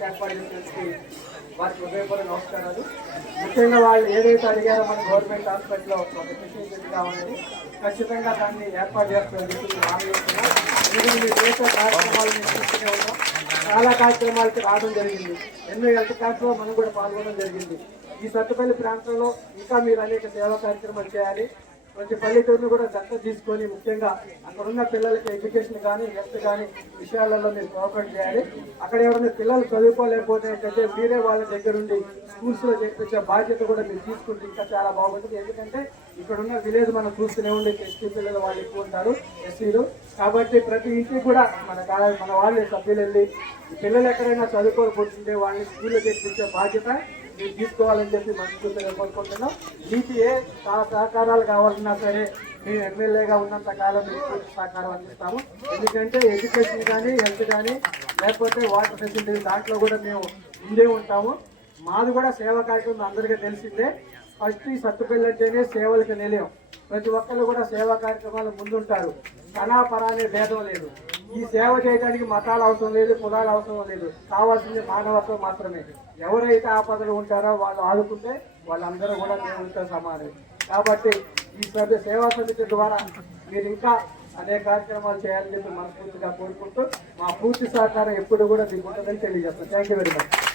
సమావేశానికి ఏర్పాటు చేసినటువంటి వారికి హృదయపూర్వక నమస్కారాలు. ముఖ్యంగా వాళ్ళు ఏదైతే అడిగారో మన గవర్నమెంట్ హాస్పిటల్లో ఒక ఫెసిలిటీ కావాలని ఖచ్చితంగా దాన్ని ఏర్పాటు చేస్తామని చెప్పి హామీ ఇస్తున్నాం. ఎందుకంటే మీ దేశ కార్యక్రమాలు మేము చూస్తూనే ఉన్నాం. చాలా కార్యక్రమాలకి రావడం జరిగింది. ఎన్నో హెల్త్ క్యాంప్లో మనం కూడా పాల్గొనడం జరిగింది. ఈ సత్తుపల్లి ప్రాంతంలో ఇంకా మీరు అనేక సేవా కార్యక్రమాలు చేయాలి. ప్రతి పల్లెటూరును కూడా దత్తత తీసుకొని ముఖ్యంగా అక్కడున్న పిల్లలకి ఎడ్యుకేషన్ కానీ హెల్త్ కానీ విషయాలలో మీరు కోఆపరేట్ చేయాలి. అక్కడ ఎవరైనా పిల్లలు చదువుకోలేకపోతే ఏంటంటే మీరే వాళ్ళ దగ్గరుండి స్కూల్స్లో చేర్పించే బాధ్యత కూడా మీరు తీసుకుంటే ఇంకా చాలా బాగుంటుంది. ఎందుకంటే ఇక్కడున్న విలేజ్ మనం చూస్తూనే ఉండి ఎస్టీ పిల్లలు వాళ్ళు ఎక్కువ ఉంటారు, ఎస్సీలు. కాబట్టి ప్రతి ఇంటికి కూడా మన వాళ్ళే సభ్యులు వెళ్ళి పిల్లలు ఎక్కడైనా చదువుకోకపోతుంటే వాళ్ళని స్కూల్లో చేర్పించే బాధ్యత మీరు తీసుకోవాలని చెప్పి మనస్ఫూర్తిగా కోరుకుంటున్నాం. మీకు ఏ సహకారాలు కావాలన్నా సరే మేము ఎమ్మెల్యేగా ఉన్నంత కాలం మీకు పూర్తి సహకారం అందిస్తాము. ఎందుకంటే ఎడ్యుకేషన్ కానీ హెల్త్ కానీ లేకపోతే వాటర్ ఫెసిలిటీ దాంట్లో కూడా మేము ముందే ఉంటాము. మాది కూడా సేవా కార్యక్రమం అందరికీ తెలిసిందే. ఫస్ట్ ఈ సత్తుపల్లి అంటేనే సేవలకు నిలయం. ప్రతి ఒక్కళ్ళు కూడా సేవా కార్యక్రమాలు ముందుంటారు. కళాపర అనే భేదం లేదు. ఈ సేవ చేయడానికి మతాలు అవసరం లేదు, కులాలు అవసరం లేదు. కావాల్సింది మానవత్వం మాత్రమే. ఎవరైతే ఆపదలు ఉంటారో వాళ్ళు ఆదుకుంటే వాళ్ళందరూ కూడా దేవుడితో సమానం. కాబట్టి ఈ సేవా సమితి ద్వారా మీరు ఇంకా అనేక కార్యక్రమాలు చేయాలని చెప్పి మనస్ఫూర్తిగా కోరుకుంటూ మా పూర్తి సహకారం ఎప్పుడు కూడా మీకు ఉంటుందని తెలియజేస్తాను. Thank you very much.